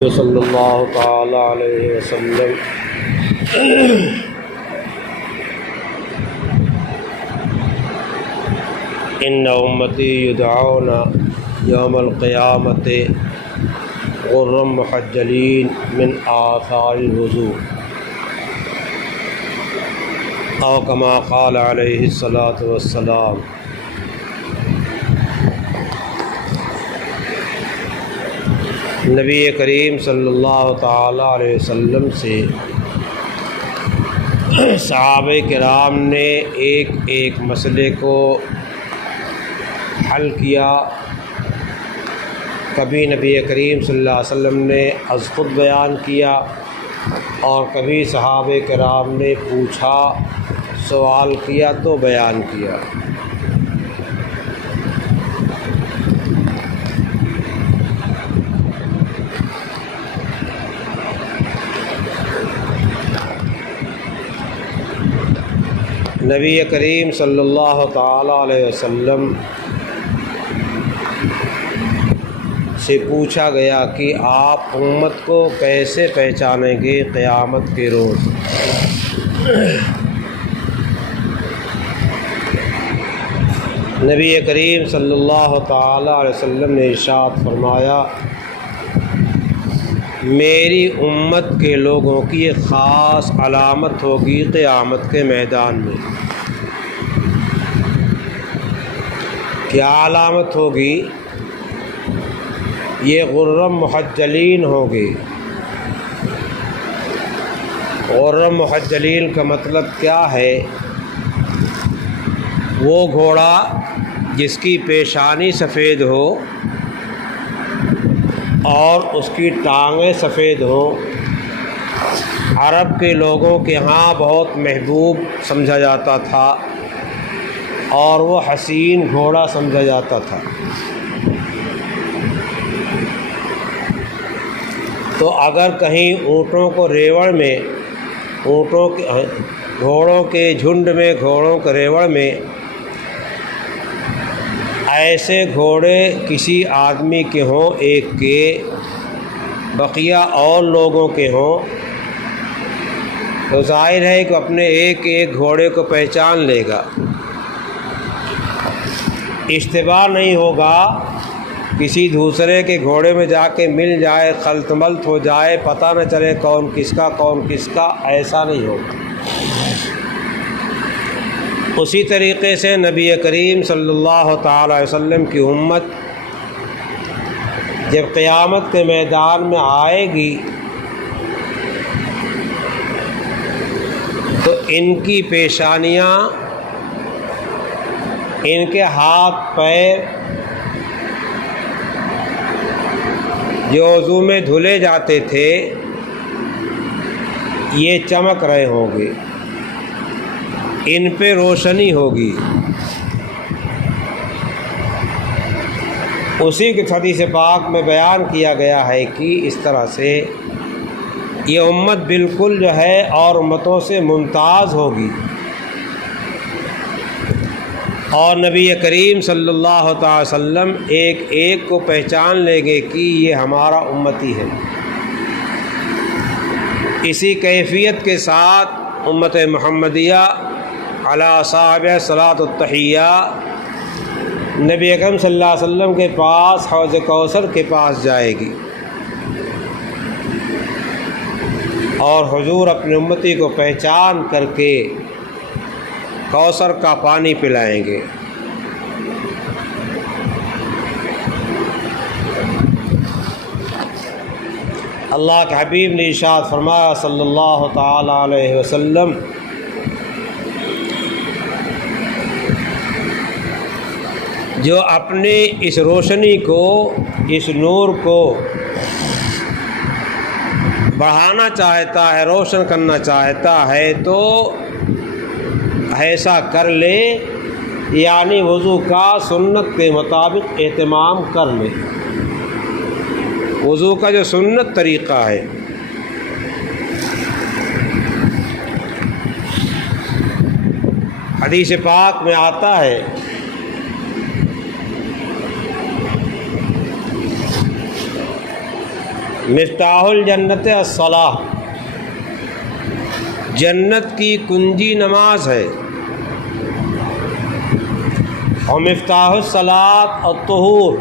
صلی اللہ تعالی علیہ وسلم ان امتی یدعون یوم القیامت غرا محجلین من آثار الوضوء او کما قال علیہ الصلاۃ والسلام۔ نبی کریم صلی اللہ تعالیٰ علیہ وسلم سے صحابہ کرام نے ایک ایک مسئلے کو حل کیا۔ کبھی نبی کریم صلی اللہ علیہ وسلم نے از خود بیان کیا اور کبھی صحابہ کرام نے پوچھا، سوال کیا تو بیان کیا۔ نبی کریم صلی اللہ تعالیٰ علیہ وسلم سے پوچھا گیا کہ آپ امت کو کیسے پہچانیں گے قیامت کے روز؟ نبی کریم صلی اللہ تعالیٰ علیہ وسلم نے ارشاد فرمایا، میری امت کے لوگوں کی ایک خاص علامت ہوگی قیامت کے میدان میں۔ کیا علامت ہوگی؟ یہ غرم محجلین ہوگی۔ غرم محجلین کا مطلب کیا ہے؟ وہ گھوڑا جس کی پیشانی سفید ہو اور اس کی ٹانگیں سفید ہوں، عرب کے لوگوں کے ہاں بہت محبوب سمجھا جاتا تھا اور وہ حسین گھوڑا سمجھا جاتا تھا۔ تو اگر کہیں اونٹوں کو ریوڑ میں گھوڑوں کے جھنڈ میں، گھوڑوں کے ریوڑ میں ایسے گھوڑے کسی آدمی کے ہوں، ایک کے بقیہ اور لوگوں کے ہوں، تو ظاہر ہے کہ اپنے ایک ایک گھوڑے کو پہچان لے گا۔ اشتباہ نہیں ہوگا، کسی دوسرے کے گھوڑے میں جا کے مل جائے، خلط ملط ہو جائے، پتہ نہ چلے کون کس کا کون کس کا، ایسا نہیں ہوگا۔ اسی طریقے سے نبی کریم صلی اللہ تعالی علیہ وسلم کی امت جب قیامت کے میدان میں آئے گی تو ان کی پیشانیاں، ان کے ہاتھ پیر جو وضو میں دھلے جاتے تھے، یہ چمک رہے ہوں گے، ان پہ روشنی ہوگی۔ اسی کے حدیث پاک میں بیان کیا گیا ہے کہ اس طرح سے یہ امت بالکل جو ہے اور امتوں سے ممتاز ہوگی، اور نبی کریم صلی اللہ تعالی وسلم ایک ایک کو پہچان لیں گے کہ یہ ہمارا امتی ہے۔ اسی کیفیت کے ساتھ امت محمدیہ علی صاحب صلاۃ التحیہ نبی اکرم صلی اللہ علیہ وسلم کے پاس حوض کوثر کے پاس جائے گی، اور حضور اپنی امتی کو پہچان کر کے کوثر کا پانی پلائیں گے۔ اللہ کے حبیب نے ارشاد فرمایا صلی اللہ تعالی علیہ وسلم، جو اپنے اس روشنی کو، اس نور کو بڑھانا چاہتا ہے، روشن کرنا چاہتا ہے، تو ایسا کر لے، یعنی وضو کا سنت کے مطابق اہتمام کر لے۔ وضو کا جو سنت طریقہ ہے، حدیث پاک میں آتا ہے مفتاح الجنت الصلاۃ، جنت کی کنجی نماز ہے، اور مفتاح الصلاۃ الطہور،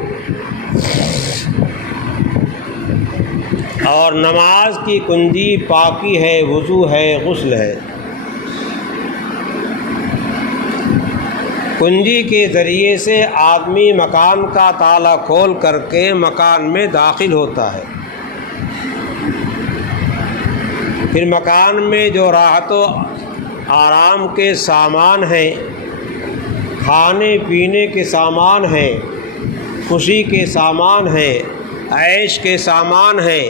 اور نماز کی کنجی پاکی ہے، وضو ہے، غسل ہے۔ کنجی کے ذریعے سے آدمی مکان کا تالا کھول کر کے مکان میں داخل ہوتا ہے، پھر مکان میں جو راحت و آرام کے سامان ہیں، کھانے پینے کے سامان ہیں، خوشی کے سامان ہیں، عیش کے سامان ہیں،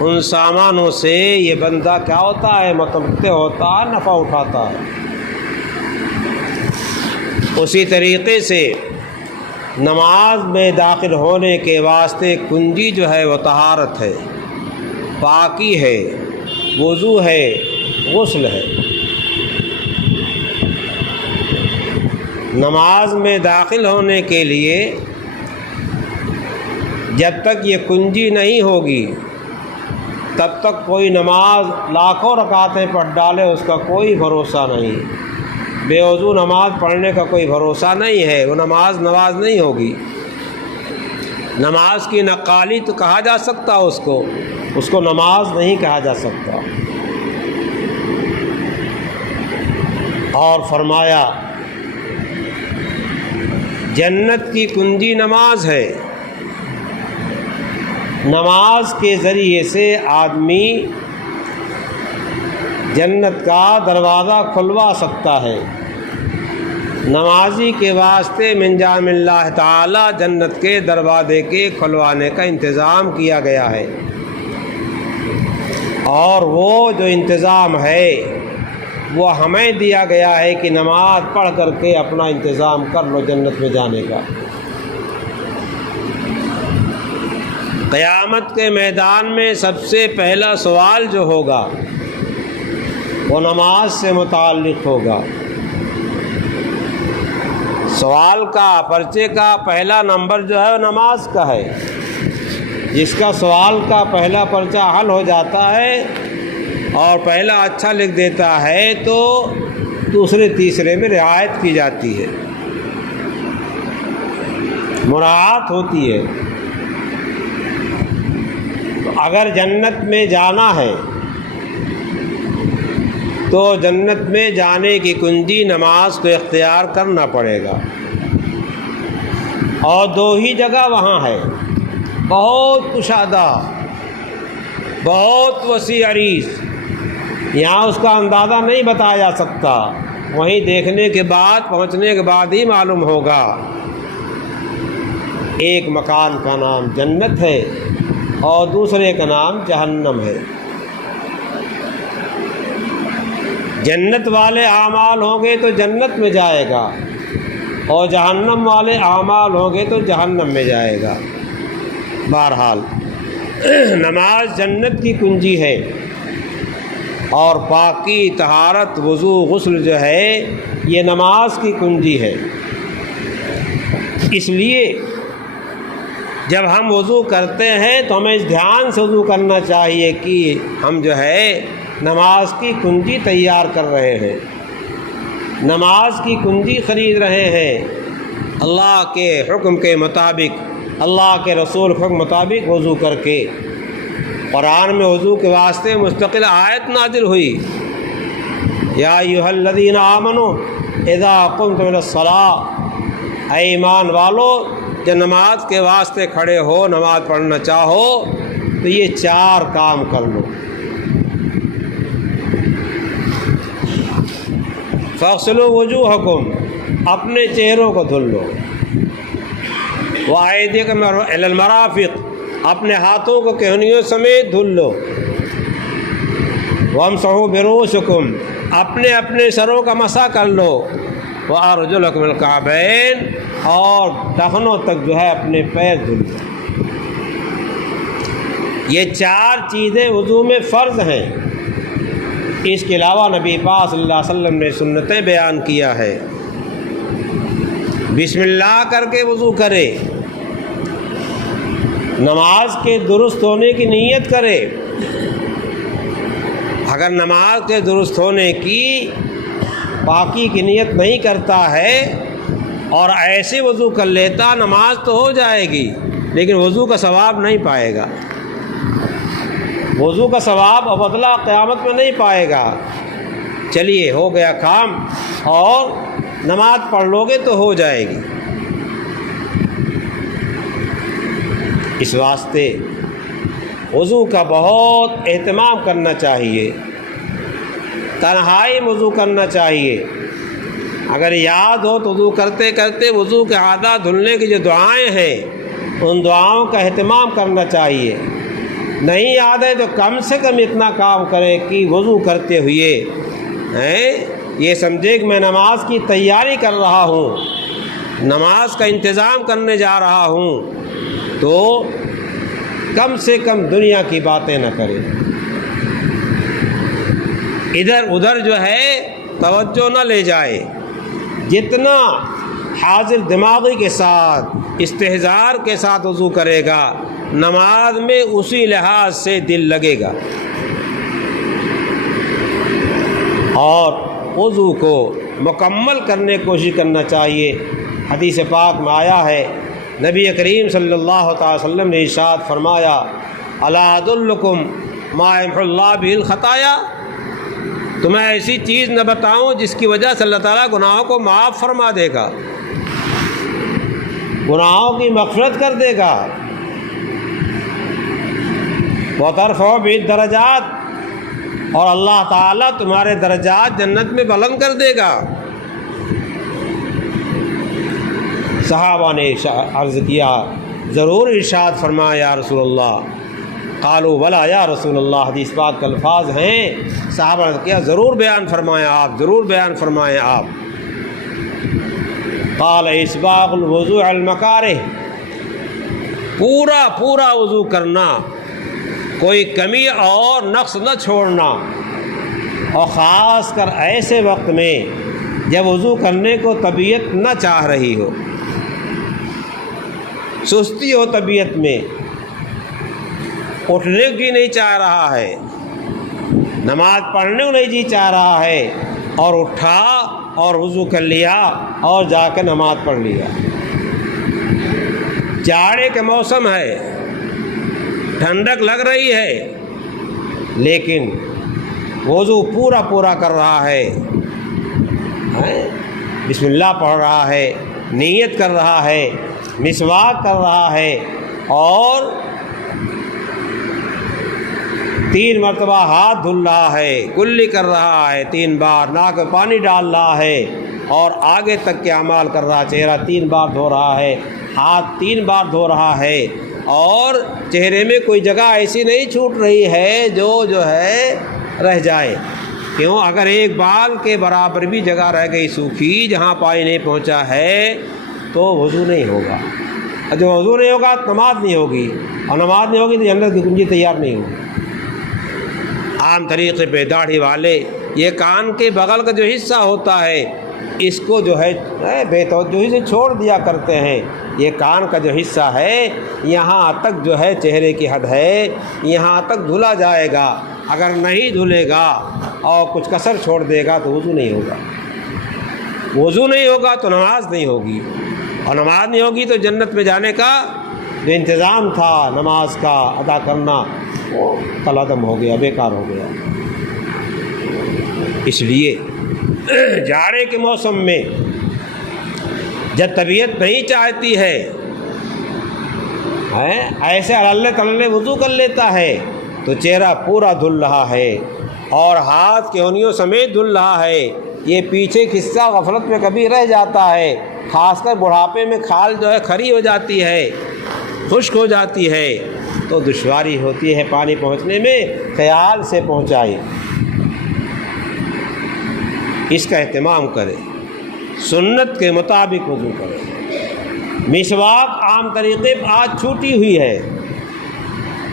ان سامانوں سے یہ بندہ کیا ہوتا ہے؟ متمتع ہوتا ہے، نفع اٹھاتا ہے۔ اسی طریقے سے نماز میں داخل ہونے کے واسطے کنجی جو ہے وہ طہارت ہے، پاکی ہے، وضو ہے، غسل ہے۔ نماز میں داخل ہونے کے لیے جب تک یہ کنجی نہیں ہوگی تب تک کوئی نماز لاکھوں رکعتیں پڑھ ڈالے اس کا کوئی بھروسہ نہیں، بے وضو نماز پڑھنے کا کوئی بھروسہ نہیں ہے، وہ نماز نہیں ہوگی۔ نماز کی نقالی تو کہا جا سکتا اس کو نماز نہیں کہا جا سکتا۔ اور فرمایا جنت کی کنجی نماز ہے، نماز کے ذریعے سے آدمی جنت کا دروازہ کھلوا سکتا ہے۔ نمازی کے واسطے من جام اللہ تعالی جنت کے دروازے کے کھلوانے کا انتظام کیا گیا ہے، اور وہ جو انتظام ہے وہ ہمیں دیا گیا ہے کہ نماز پڑھ کر کے اپنا انتظام کر لو جنت میں جانے کا۔ قیامت کے میدان میں سب سے پہلا سوال جو ہوگا وہ نماز سے متعلق ہوگا۔ سوال کا پرچے کا پہلا نمبر جو ہے وہ نماز کا ہے۔ جس کا سوال کا پہلا پرچہ حل ہو جاتا ہے اور پہلا اچھا لکھ دیتا ہے تو دوسرے تیسرے میں رعایت کی جاتی ہے، مراعات ہوتی ہے۔ تو اگر جنت میں جانا ہے تو جنت میں جانے کی کنجی نماز کو اختیار کرنا پڑے گا، اور دو ہی جگہ وہاں ہے، بہت کشادہ، بہت وسیع عریض، یہاں اس کا اندازہ نہیں بتایا جا سکتا، وہیں دیکھنے کے بعد پہنچنے کے بعد ہی معلوم ہوگا۔ ایک مکان کا نام جنت ہے اور دوسرے کا نام جہنم ہے۔ جنت والے اعمال ہوں گے تو جنت میں جائے گا، اور جہنم والے اعمال ہوں گے تو جہنم میں جائے گا۔ بہرحال نماز جنت کی کنجی ہے، اور پاکی، طہارت، وضو، غسل جو ہے یہ نماز کی کنجی ہے۔ اس لیے جب ہم وضو کرتے ہیں تو ہمیں اس دھیان سے وضو کرنا چاہیے کہ ہم جو ہے نماز کی کنجی تیار کر رہے ہیں، نماز کی کنجی خرید رہے ہیں، اللہ کے حکم کے مطابق، اللہ کے رسول کے حکم مطابق وضو کر کے۔ قرآن میں وضو کے واسطے مستقل آیت نازل ہوئی، یا ایھا الذین آمنوا اذا قمتم الی الصلاۃ، اے ایمان والو جب نماز کے واسطے کھڑے ہو، نماز پڑھنا چاہو تو یہ چار کام کر لو۔ فاغسلوا وجوہکم، اپنے چہروں کو دھل لو، وایدیکم الی المرافق، اپنے ہاتھوں کو کہنیوں سمیت دھل لو، وامسحوا برؤوسکم، اپنے اپنے سروں کا مسح کر لو، وارجلکم الی الکعبین، اور ٹخنوں تک جو ہے اپنے پیر دھل لو۔ یہ چار چیزیں وضو میں فرض ہیں۔ اس کے علاوہ نبی پاک صلی اللہ علیہ وسلم نے سنتیں بیان کیا ہے۔ بسم اللہ کر کے وضو کرے، نماز کے درست ہونے کی نیت کرے۔ اگر نماز کے درست ہونے کی پاکی کی نیت نہیں کرتا ہے اور ایسے وضو کر لیتا، نماز تو ہو جائے گی لیکن وضو کا ثواب نہیں پائے گا، وضو کا ثواب اور بدلہ قیامت میں نہیں پائے گا۔ چلیے ہو گیا کام، اور نماز پڑھ لو گے تو ہو جائے گی۔ اس واسطے وضو کا بہت اہتمام کرنا چاہیے، تنہائی وضو کرنا چاہیے۔ اگر یاد ہو تو وضو کرتے کرتے وضو کے عادات دھلنے کی جو دعائیں ہیں ان دعاؤں کا اہتمام کرنا چاہیے۔ نہیں یاد ہے تو کم سے کم اتنا کام کرے کہ وضو کرتے ہوئے یہ سمجھے کہ میں نماز کی تیاری کر رہا ہوں، نماز کا انتظام کرنے جا رہا ہوں، تو کم سے کم دنیا کی باتیں نہ کرے، ادھر ادھر جو ہے توجہ نہ لے جائے۔ جتنا حاضر دماغی کے ساتھ استحضار کے ساتھ وضو کرے گا، نماز میں اسی لحاظ سے دل لگے گا، اور وضو کو مکمل کرنے کی کوشش کرنا چاہیے۔ حدیث پاک میں آیا ہے، نبی کریم صلی اللہ تعالی وسلم نے ارشاد فرمایا، الا ادلکم ما یمحو اللہ بہ الخطایا، تمہیں ایسی چیز نہ بتاؤں جس کی وجہ سے اللہ تعالیٰ گناہوں کو معاف فرما دے گا، گناہوں کی مغفرت کر دے گا۔ وترفع بہ الدرجات، اور اللہ تعالیٰ تمہارے درجات جنت میں بلند کر دے گا۔ صحابہ نے عرض کیا، ضرور ارشاد فرمایا یا رسول اللہ۔ قالوا بلا یا رسول اللہ، حدیث پاک کے الفاظ ہیں، صحابہ نے کیا ضرور بیان فرمائیں آپ، ضرور بیان فرمائیں آپ۔ قال اسباغ الوضوء علی المکارہ، پورا پورا وضو کرنا، کوئی کمی اور نقص نہ چھوڑنا، اور خاص کر ایسے وقت میں جب وضو کرنے کو طبیعت نہ چاہ رہی ہو، سستی ہو طبیعت میں، اٹھنے کی نہیں چاہ رہا ہے، نماز پڑھنے کو نہیں جی چاہ رہا ہے، اور اٹھا اور وضو کر لیا اور جا کے نماز پڑھ لیا۔ جاڑے کے موسم ہے، ٹھنڈک لگ رہی ہے، لیکن وضو پورا پورا کر رہا ہے، بسم اللہ پڑھ رہا ہے، نیت کر رہا ہے، مسواک کر رہا ہے، اور 3 مرتبہ ہاتھ دھل رہا ہے، کلی کر رہا ہے، 3 بار ناک میں پانی ڈال رہا ہے، اور آگے تک کے اعمال کر رہا، چہرہ 3 بار دھو رہا ہے، ہاتھ 3 بار دھو رہا ہے، اور چہرے میں کوئی جگہ ایسی نہیں چھوٹ رہی ہے جو ہے رہ جائے۔ کیوں؟ اگر ایک بال کے برابر بھی جگہ رہ گئی سوکھی جہاں پانی نہیں پہنچا ہے تو وضو نہیں ہوگا، اور جو وضو نہیں ہوگا نماز نہیں ہوگی، اور نماز نہیں ہوگی تو جنت کی کنجی تیار نہیں ہوگی۔ عام طریقے پہ داڑھی والے یہ کان کے بغل کا جو حصہ ہوتا ہے اس کو جو ہے بے توجہی سے چھوڑ دیا کرتے ہیں۔ یہ کان کا جو حصہ ہے یہاں تک جو ہے چہرے کی حد ہے، یہاں تک دھلا جائے گا، اگر نہیں دھلے گا اور کچھ کسر چھوڑ دے گا تو وضو نہیں ہوگا، وضو نہیں ہوگا تو نماز نہیں ہوگی، اور نماز نہیں ہوگی تو جنت میں جانے کا جو انتظام تھا نماز کا ادا کرنا وہ کالعدم ہو گیا، بیکار ہو گیا۔ اس لیے جاڑے کے موسم میں جب طبیعت نہیں چاہتی ہے ایسے اللہ تعالی وضو کر لیتا ہے تو چہرہ پورا دھل رہا ہے اور ہاتھ کے انگلیوں سمیت دھل رہا ہے۔ یہ پیچھے کا حصہ غفلت میں کبھی رہ جاتا ہے، خاص کر بڑھاپے میں کھال جو ہے کھری ہو جاتی ہے، خشک ہو جاتی ہے تو دشواری ہوتی ہے پانی پہنچنے میں، خیال سے پہنچائے، اس کا اہتمام کرے، سنت کے مطابق وضو کرے۔ مسواک عام طریقے پر آج چھوٹی ہوئی ہے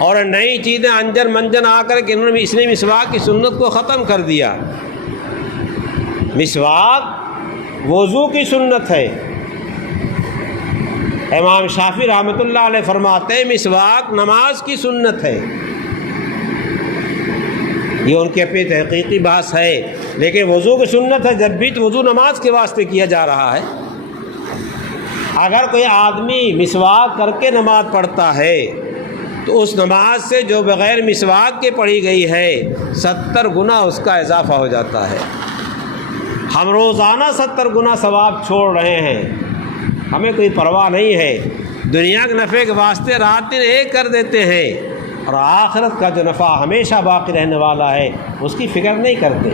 اور نئی چیزیں انجن منجن آ کر کے اس نے مسواک کی سنت کو ختم کر دیا۔ مسواک وضو کی سنت ہے، امام شافعی رحمۃ اللہ علیہ فرماتے ہیں مسواک نماز کی سنت ہے، یہ ان کی اپنی تحقیقی بحث ہے، لیکن وضو کی سنت ہے جب بھی تو وضو نماز کے واسطے کیا جا رہا ہے۔ اگر کوئی آدمی مسواک کر کے نماز پڑھتا ہے تو اس نماز سے جو بغیر مسواک کے پڑھی گئی ہے 70 گنا اس کا اضافہ ہو جاتا ہے۔ ہم روزانہ 70 گنا ثواب چھوڑ رہے ہیں، ہمیں کوئی پرواہ نہیں ہے، دنیا کے نفع کے واسطے رات دن ایک کر دیتے ہیں، اور آخرت کا جو نفع ہمیشہ باقی رہنے والا ہے اس کی فکر نہیں کرتے،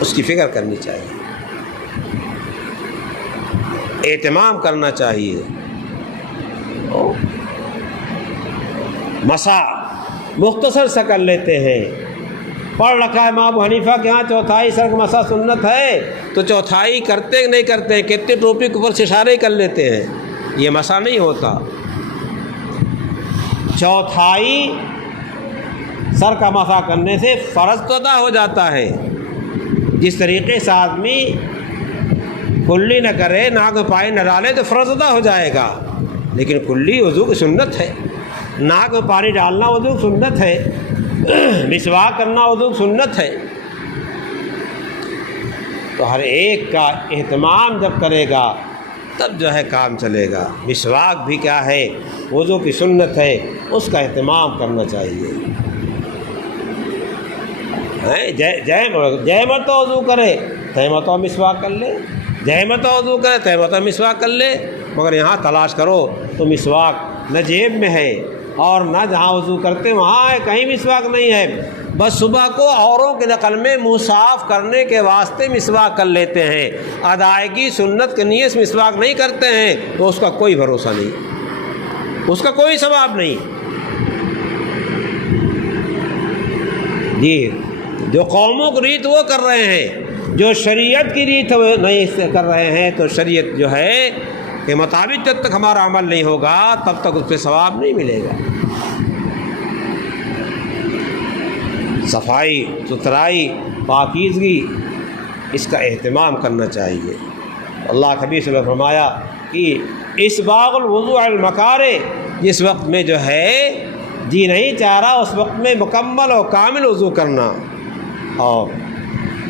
اس کی فکر کرنی چاہیے، اہتمام کرنا چاہیے۔ مسا مختصر سا کر لیتے ہیں، پڑھ رکھا ہے امام ابو حنیفہ کے ہاں چوتھائی سر کا مسا سنت ہے تو چوتھائی کرتے نہیں کرتے ہیں، کتنے ٹوپی کے اوپر سے اشارے کر لیتے ہیں، یہ مسا نہیں ہوتا۔ چوتھائی سر کا مسا کرنے سے فرض تو ادا ہو جاتا ہے، جس طریقے سے آدمی کلی نہ کرے، ناک میں پانی نہ ڈالے تو فرض ادا ہو جائے گا، لیکن کلی وضو کی سنت ہے، ناک میں پانی ڈالنا وضو کی سنت ہے، مسواک کرنا وضو کی سنت ہے۔ تو ہر ایک کا اہتمام جب کرے گا تب جو ہے کام چلے گا۔ مسواک بھی کیا ہے، وضو کی سنت ہے، اس کا اہتمام کرنا چاہیے۔ جے مرتبہ وضو کرے تے مرتبہ مسواک کر لے، جے مرتبہ وضو کرے تے مرتبہ مسواک کر لے، مگر یہاں تلاش کرو تو مسواک نہ جیب میں ہے اور نہ جہاں وضو کرتے وہاں ہے، کہیں مسواک نہیں ہے، بس صبح کو اوروں کے نقل میں منہ صاف کرنے کے واسطے مسواک کر لیتے ہیں، ادائیگی سنت کے نیت سے مسواک نہیں کرتے ہیں تو اس کا کوئی بھروسہ نہیں، اس کا کوئی ثواب نہیں۔ جی جو قوموں کی ریت وہ کر رہے ہیں، جو شریعت کی ریت نہیں کر رہے ہیں، تو شریعت جو ہے کے مطابق جب تک ہمارا عمل نہیں ہوگا تب تک اس پہ ثواب نہیں ملے گا۔ صفائی ستھرائی پاکیزگی اس کا اہتمام کرنا چاہیے۔ اللہ کے نبی صلی اللہ علیہ وسلم نے فرمایا کہ اسباغ الوضوء علی المکارہ، جس وقت میں جو ہے جی نہیں چاہ رہا اس وقت میں مکمل اور کامل وضو کرنا، اور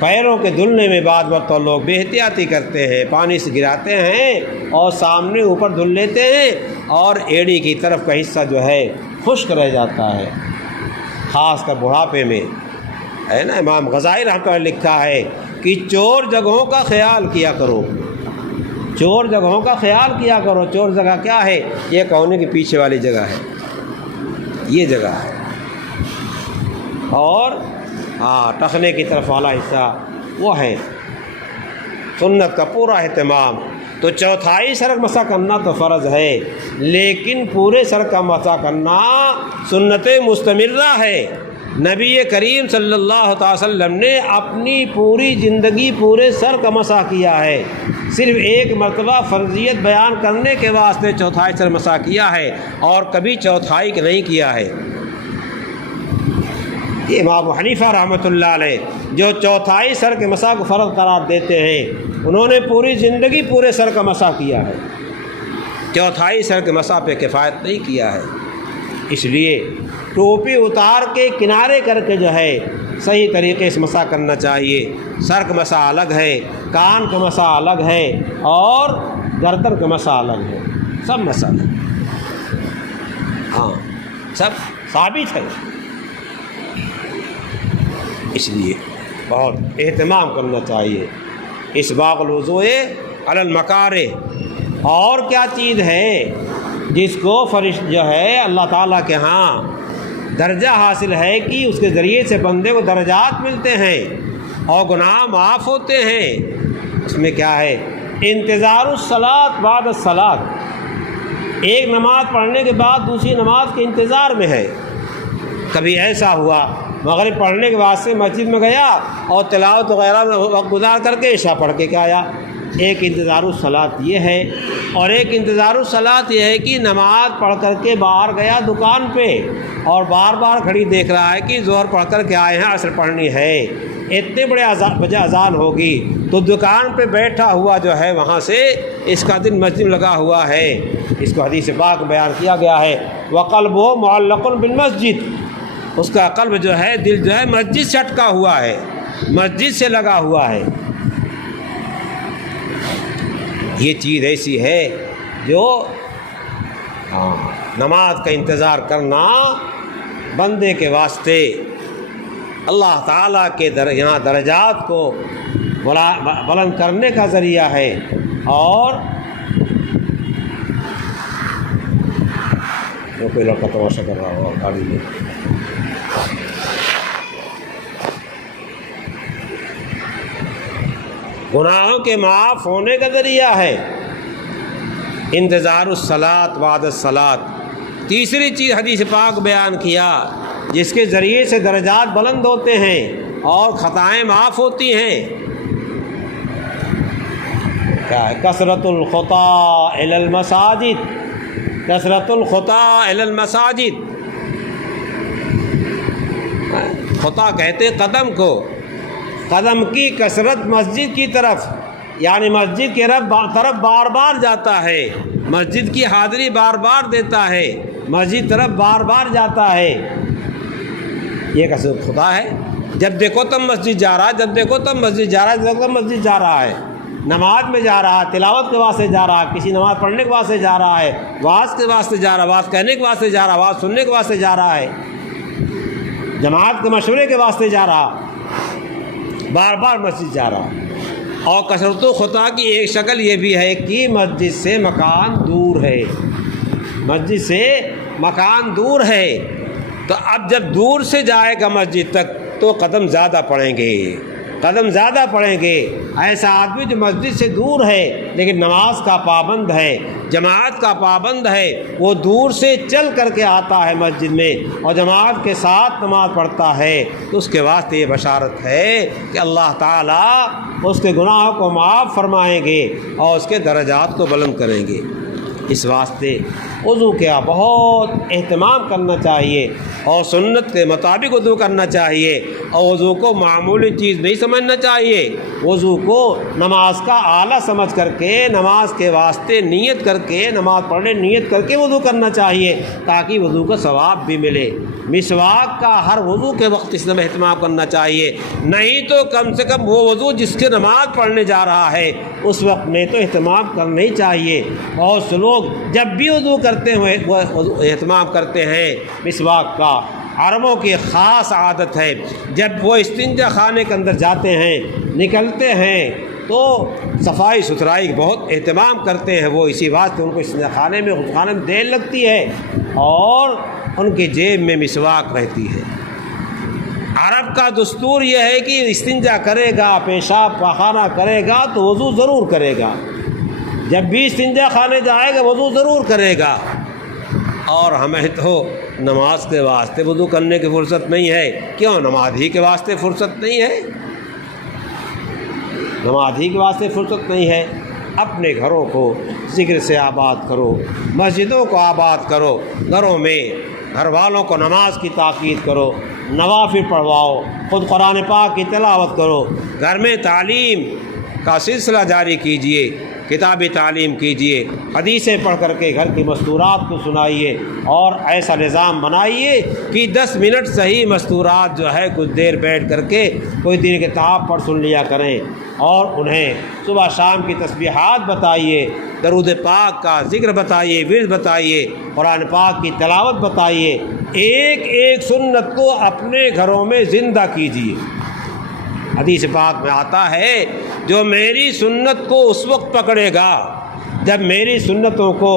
پیروں کے دھلنے میں بعض وقت لوگ بے احتیاطی کرتے ہیں، پانی سے گراتے ہیں اور سامنے اوپر دھل لیتے ہیں اور ایڑی کی طرف کا حصہ جو ہے خشک رہ جاتا ہے، خاص کر بڑھاپے میں ہے نا۔ امام غزالی رحمۃ اللہ علیہ لکھا ہے کہ چور جگہوں کا خیال کیا کرو، چور جگہوں کا خیال کیا کرو۔ چور جگہ کیا ہے؟ یہ کونے کے پیچھے والی جگہ ہے، یہ جگہ ہے، اور ٹخنے کی طرف والا حصہ وہ ہے۔ سنت کا پورا اہتمام، تو چوتھائی سر مسح کرنا تو فرض ہے، لیکن پورے سر کا مسح کرنا سنت مستمرہ ہے۔ نبی کریم صلی اللہ تعالی وسلم نے اپنی پوری زندگی پورے سر کا مسح کیا ہے، صرف ایک مرتبہ فرضیت بیان کرنے کے واسطے چوتھائی سر مسح کیا ہے، اور کبھی چوتھائی نہیں کیا ہے۔ امام ابو حنیفہ رحمۃ اللہ علیہ جو چوتھائی سر کے مسح کو فرض قرار دیتے ہیں، انہوں نے پوری زندگی پورے سر کا مسح کیا ہے، چوتھائی سر کے مسح پہ کفایت نہیں کیا ہے۔ اس لیے ٹوپی اتار کے کنارے کر کے جو ہے صحیح طریقے سے مسح کرنا چاہیے۔ سر کا مسح الگ ہے، کان کا مسح الگ ہے، اور گردن کا مسح الگ ہے، سب مسح ہے، ہاں سب ثابت ہے۔ اس لیے بہت اہتمام کرنا چاہیے۔ اسباغ الوضوء علی المکارہ، اور کیا چیز ہے جس کو فرشت جو ہے اللہ تعالیٰ کے ہاں درجہ حاصل ہے کہ اس کے ذریعے سے بندے کو درجات ملتے ہیں اور گناہ معاف ہوتے ہیں، اس میں کیا ہے؟ انتظار الصلاۃ بعد الصلاۃ، ایک نماز پڑھنے کے بعد دوسری نماز کے انتظار میں ہے۔ کبھی ایسا ہوا مغرب پڑھنے کے بعد سے مسجد میں گیا اور تلاوت وغیرہ میں وقت گزار کر کے عشاء پڑھ کے کیا آیا، ایک انتظار الصلاۃ یہ ہے، اور ایک انتظار الصلاۃ یہ ہے کہ نماز پڑھ کر کے باہر گیا دکان پہ اور بار بار گھڑی دیکھ رہا ہے کہ ظہر پڑھ کر کے آئے ہیں عصر پڑھنی ہے، اتنے بڑے بجے اذان ہوگی تو دکان پہ بیٹھا ہوا جو ہے وہاں سے اس کا دل مسجد میں لگا ہوا ہے۔ اس کو حدیث پاک بیان کیا گیا ہے وقلبہ معلق بالمسجد، اس کا قلب جو ہے دل جو ہے مسجد سے اٹکا ہوا ہے، مسجد سے لگا ہوا ہے۔ یہ چیز ایسی ہے جو نماز کا انتظار کرنا بندے کے واسطے اللہ تعالیٰ کے یہاں درجات کو بلند کرنے کا ذریعہ ہے۔ اور کوئی لڑکا تماشا کر رہا ہو گاڑی میں، گناہوں کے معاف ہونے کا ذریعہ ہے انتظار الصلاۃ بعد الصلاۃ۔ تیسری چیز حدیث پاک بیان کیا جس کے ذریعے سے درجات بلند ہوتے ہیں اور خطائیں معاف ہوتی ہیں، کیا ہے؟ کثرت الخطا الی المساجد، کثرت الخطا الی المساجد۔ خطا کہتے قدم کو، قدم کی کثرت مسجد کی طرف، یعنی مسجد کی طرف بار بار جاتا ہے، مسجد کی حاضری بار بار دیتا ہے، مسجد طرف بار بار جاتا ہے، یہ کثرت خطا ہے۔ جب دیکھو تب مسجد جا رہا ہے، جب دیکھو تب مسجد جا رہا ہے، جب دیکھو تب مسجد جا رہا ہے، نماز میں جا رہا ہے، تلاوت کے واسطے جا رہا ہے، کسی نماز پڑھنے کے واسطے جا رہا ہے، واعظ کے واسطے جا رہا ہے، واعظ کہنے کے واسطے جا رہا ہے، واعظ سننے کے واسطے جا رہا ہے، جماعت کے مشورے کے واسطے جا رہا، بار بار مسجد جا رہا۔ اور کثرت و خطا کی ایک شکل یہ بھی ہے کہ مسجد سے مکان دور ہے، مسجد سے مکان دور ہے، تو اب جب دور سے جائے گا مسجد تک تو قدم زیادہ پڑیں گے، قدم زیادہ پڑیں گے۔ ایسا آدمی جو مسجد سے دور ہے لیکن نماز کا پابند ہے، جماعت کا پابند ہے، وہ دور سے چل کر کے آتا ہے مسجد میں اور جماعت کے ساتھ نماز پڑھتا ہے، تو اس کے واسطے یہ بشارت ہے کہ اللہ تعالیٰ اس کے گناہوں کو معاف فرمائیں گے اور اس کے درجات کو بلند کریں گے۔ اس واسطے وضو کا بہت اہتمام کرنا چاہیے اور سنت کے مطابق وضو کرنا چاہیے، اور وضو کو معمولی چیز نہیں سمجھنا چاہیے، وضو کو نماز کا آلہ سمجھ کر کے، نماز کے واسطے نیت کر کے، نماز پڑھنے نیت کر کے وضو کرنا چاہیے تاکہ وضو کا ثواب بھی ملے۔ مسواک کا ہر وضو کے وقت اس میں اہتمام کرنا چاہیے، نہیں تو کم سے کم وہ وضو جس کے نماز پڑھنے جا رہا ہے اس وقت میں تو اہتمام کرنا ہی چاہیے۔ بہت سے لوگ جب بھی وضو کرتے ہوئے وہ اہتمام کرتے ہیں مسواک کا، عربوں کی خاص عادت ہے، جب وہ استنجا خانے کے اندر جاتے ہیں نکلتے ہیں تو صفائی ستھرائی بہت اہتمام کرتے ہیں، وہ اسی واسطے ان کو استنجا خانے میں غسل خانے میں دیر لگتی ہے اور ان کی جیب میں مسواک رہتی ہے۔ عرب کا دستور یہ ہے کہ استنجا کرے گا، پیشاب پاخانہ کرے گا تو وضو ضرور کرے گا، جب بھی استنجا خانے جائے گا وضو ضرور کرے گا۔ اور ہمیں تو نماز کے واسطے وضو کرنے کی فرصت نہیں ہے، کیوں؟ نماز ہی کے واسطے فرصت نہیں ہے، نماز ہی کے واسطے فرصت نہیں ہے۔ اپنے گھروں کو ذکر سے آباد کرو، مسجدوں کو آباد کرو، گھروں میں گھر والوں کو نماز کی تاکید کرو، نوافل پڑھواؤ، خود قرآن پاک کی تلاوت کرو، گھر میں تعلیم کا سلسلہ جاری کیجیے، کتابی تعلیم کیجیے، حدیثیں پڑھ کر کے گھر کی مستورات کو سنائیے، اور ایسا نظام بنائیے کہ 10 منٹ صحیح مستورات جو ہے کچھ دیر بیٹھ کر کے کوئی دین کتاب پڑھ سن لیا کریں، اور انہیں صبح شام کی تسبیحات بتائیے، درود پاک کا ذکر بتائیے، ورد بتائیے، قرآن پاک کی تلاوت بتائیے، ایک ایک سنت کو اپنے گھروں میں زندہ کیجیے۔ حدیث پاک میں آتا ہے جو میری سنت کو اس وقت پکڑے گا جب میری سنتوں کو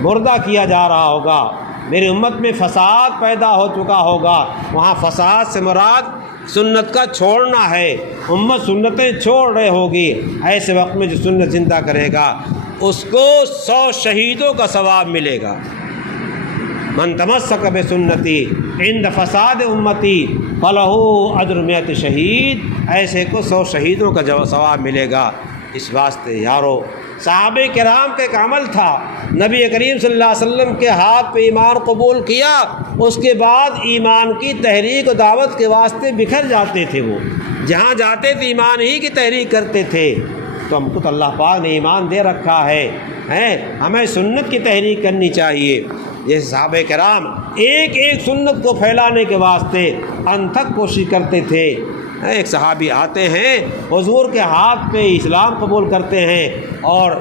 مردہ کیا جا رہا ہوگا، میری امت میں فساد پیدا ہو چکا ہوگا، وہاں فساد سے مراد سنت کا چھوڑنا ہے، امت سنتیں چھوڑ رہے ہوگی، ایسے وقت میں جو سنت زندہ کرے گا اس کو 100 شہیدوں کا ثواب ملے گا۔ من تمسک بسنتی عند فساد امتی فلہ اجر 100 شہید، ایسے کو 100 شہیدوں کا ثواب ملے گا۔ اس واسطے یارو صحابہ کرام کا ایک عمل تھا نبی کریم صلی اللہ علیہ وسلم کے ہاتھ پہ ایمان قبول کیا، اس کے بعد ایمان کی تحریک و دعوت کے واسطے بکھر جاتے تھے، وہ جہاں جاتے تھے ایمان ہی کی تحریک کرتے تھے۔ تو ہم کو تو اللہ پاک نے ایمان دے رکھا ہے، ہمیں سنت کی تحریک کرنی چاہیے۔ یہ صحابہ کرام ایک ایک سنت کو پھیلانے کے واسطے انتھک کوشش کرتے تھے۔ ایک صحابی آتے ہیں، حضور کے ہاتھ پہ اسلام قبول کرتے ہیں اور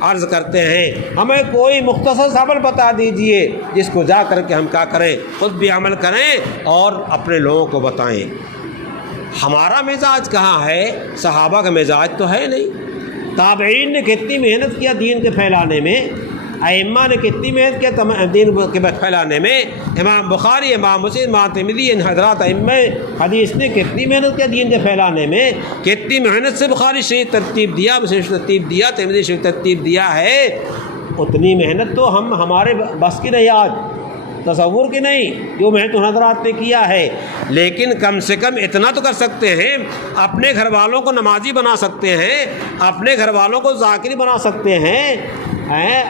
عرض کرتے ہیں ہمیں کوئی مختصر سا عمل بتا دیجئے جس کو جا کر کے ہم کیا کریں، خود بھی عمل کریں اور اپنے لوگوں کو بتائیں۔ ہمارا مزاج کہاں ہے؟ صحابہ کا مزاج تو ہے نہیں۔ تابعین نے کتنی محنت کیا دین کے پھیلانے میں، ائمہ نے کتنی محنت کیا دین کے پھیلانے میں، امام بخاری، امام مسلم، امام ترمذی، ان حضرات ائمہ حدیث نے کتنی محنت کیا دین کے پھیلانے میں، کتنی محنت سے بخاری شریف ترتیب دیا، مسلم شریف ترتیب دیا، ترمذی شریف ترتیب دیا ہے۔ اتنی محنت تو ہمارے بس کی نہیں، آج تصور کی نہیں جو محنت حضرات نے کیا ہے، لیکن کم سے کم اتنا تو کر سکتے ہیں، اپنے گھر والوں کو نمازی بنا سکتے ہیں، اپنے گھر والوں کو ذاکری بنا سکتے ہیں،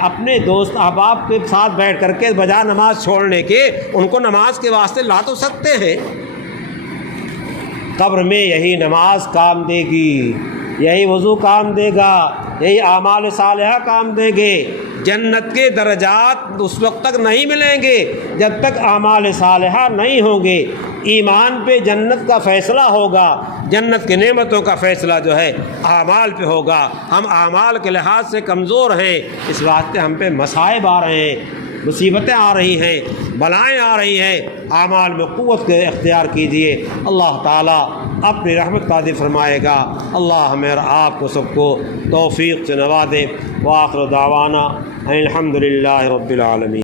اپنے دوست احباب کے ساتھ بیٹھ کر کے بجائے نماز چھوڑنے کے ان کو نماز کے واسطے لا تو سکتے ہیں۔ قبر میں یہی نماز کام دے گی، یہی وضو کام دے گا، یہی اعمال صالحہ کام دیں گے۔ جنت کے درجات اس وقت تک نہیں ملیں گے جب تک اعمال صالحہ نہیں ہوں گے۔ ایمان پہ جنت کا فیصلہ ہوگا، جنت کی نعمتوں کا فیصلہ جو ہے اعمال پہ ہوگا۔ ہم اعمال کے لحاظ سے کمزور ہیں، اس واسطے ہم پہ مصائب آ رہے ہیں، مصیبتیں آ رہی ہیں، بلائیں آ رہی ہیں۔ اعمال میں قوت کے اختیار کیجیے، اللہ تعالیٰ اپنی رحمت کا عطا فرمائے گا۔ اللہ ہمیں اور آپ کو سب کو توفیق سے نوازے۔ وآخر دعوانا الحمد للہ رب العالمین۔